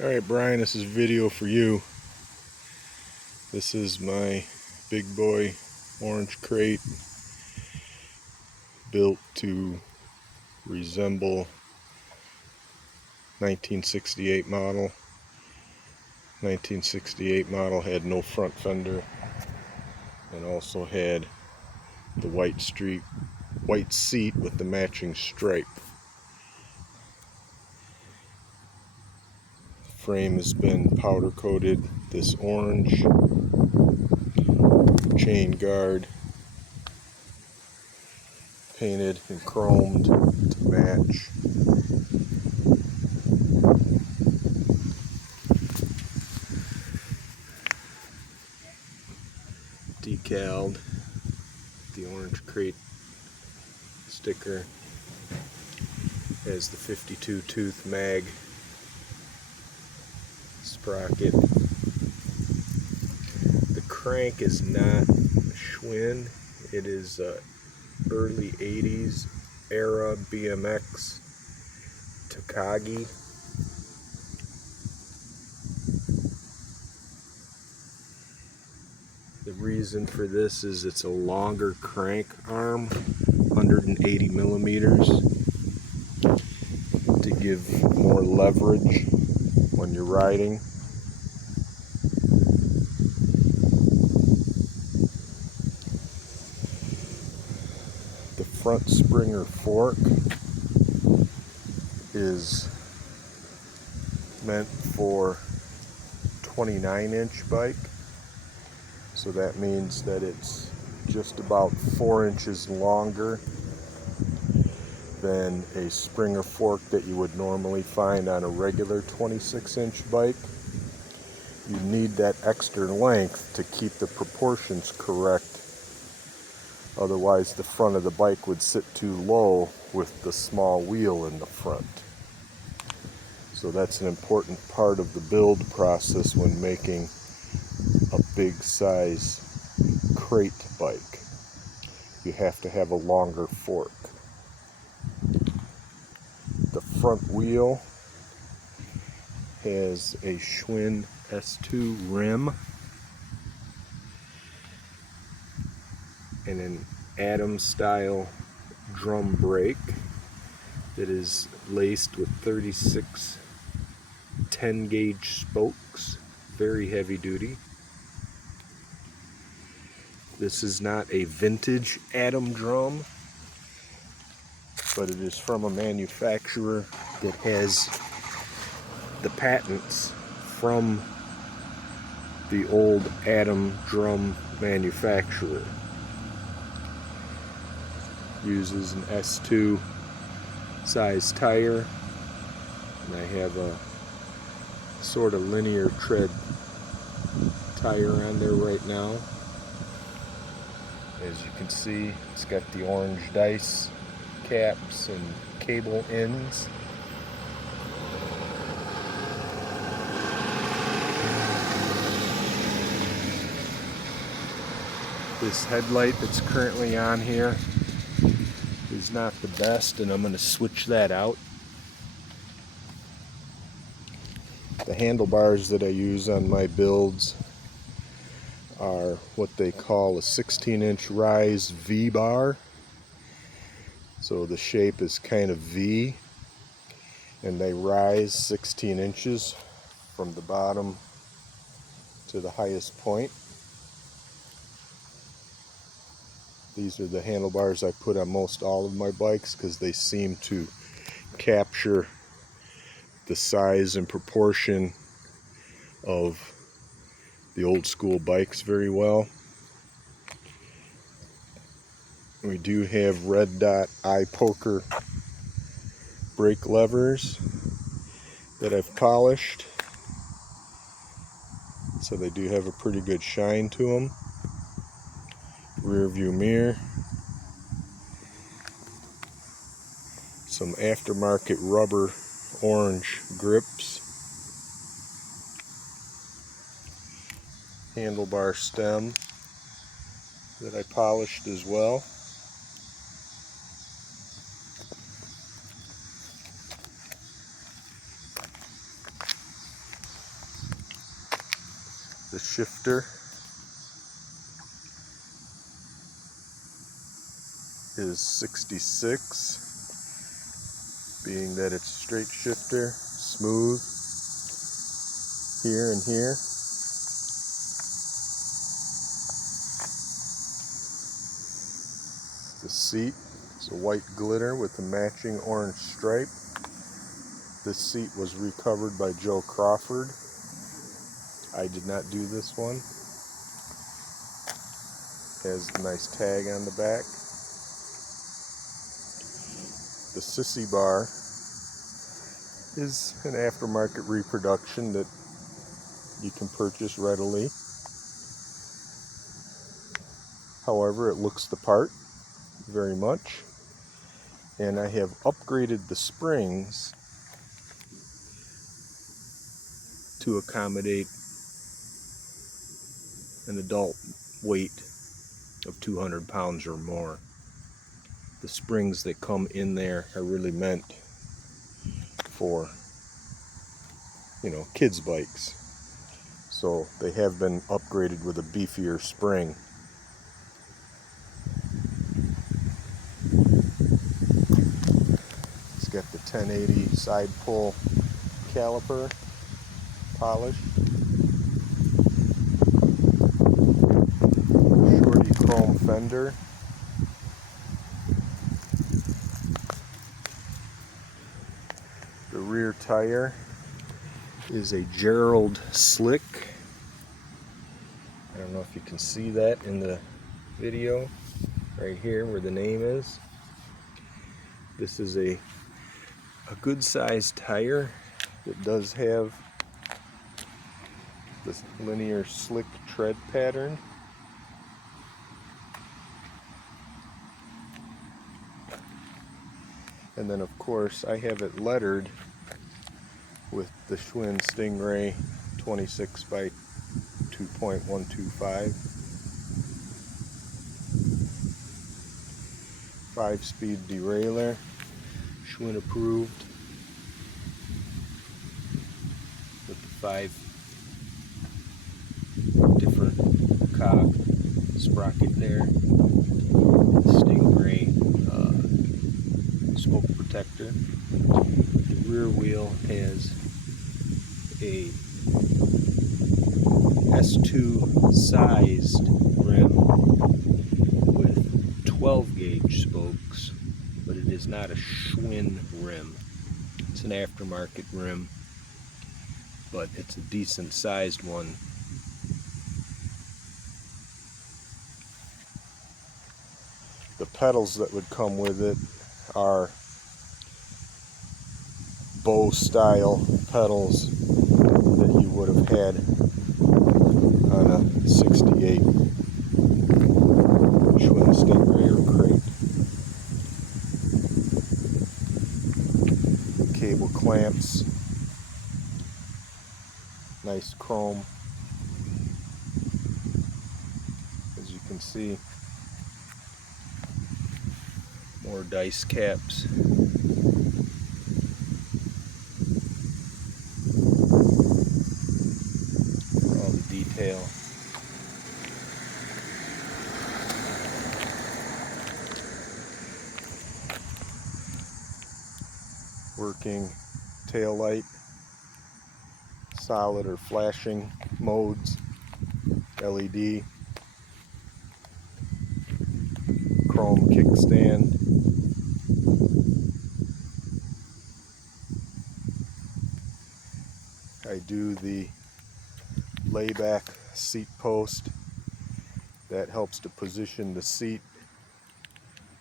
Alright Brian, this is video for you. This is my big boy orange Krate, built to resemble 1968 model. 1968 model had no front fender and also had the white seat with the matching stripe. Frame has been powder coated this orange, chain guard painted and chromed to match. Decaled, the orange Krate sticker has the 52 tooth mag sprocket. The crank is not Schwinn, it is early 80s era BMX Takagi. The reason for this is it's a longer crank arm, 180 millimeters, to give more leverage when you're riding. The front springer fork is meant for 29-inch bike, so that means that it's just about 4 inches longer than a springer fork that you would normally find on a regular 26-inch bike. You need that extra length to keep the proportions correct. Otherwise, the front of the bike would sit too low with the small wheel in the front. So that's an important part of the build process when making a big size Krate bike. You have to have a longer fork. The front wheel has a Schwinn S2 rim and an Atom style drum brake that is laced with 36 10-gauge spokes, very heavy duty. This is not a vintage Atom drum, but it is from a manufacturer that has the patents from the old Atom drum manufacturer. Uses an S2 size tire, and I have a sort of linear tread tire on there right now. As you can see, it's got the orange dice caps and cable ends. This headlight that's currently on here is not the best, and I'm going to switch that out. The handlebars that I use on my builds are what they call a 16-inch rise V-bar. So the shape is kind of V, and they rise 16 inches from the bottom to the highest point. These are the handlebars I put on most all of my bikes because they seem to capture the size and proportion of the old school bikes very well. We do have red dot eye poker brake levers that I've polished, so they do have a pretty good shine to them. Rear view mirror, some aftermarket rubber orange grips, handlebar stem that I polished as well. The shifter is 66, being that it's straight shifter, smooth here and here. The seat is a white glitter with a matching orange stripe. This seat was recovered by Joe Crawford. I did not do this one. Has a nice tag on the back. The sissy bar is an aftermarket reproduction that you can purchase readily. However, it looks the part very much. And I have upgraded the springs to accommodate an adult weight of 200 pounds or more. The springs that come in there are really meant for, kids' bikes. So they have been upgraded with a beefier spring. It's got the 1080 side pull caliper polished. Shorty chrome fender. The rear tire is a Gerald Slick. I don't know if you can see that in the video, right here where the name is. This is a good sized tire that does have this linear slick tread pattern. And then of course I have it lettered with the Schwinn Stingray 26 by 2.125. 5-speed derailleur, Schwinn approved, with the 5 different cog sprocket there. Stingray spoke protector. The rear wheel has a S2 sized rim with 12 gauge spokes, but it is not a Schwinn rim. It's an aftermarket rim, but it's a decent sized one. The pedals that would come with it are bow style pedals that you would have had on a 68 Schwinn Stingray or Krate. Cable clamps, nice chrome, as you can see. More dice caps. All the detail. Working tail light, solid or flashing modes, LED, chrome kickstand. I do the layback seat post. That helps to position the seat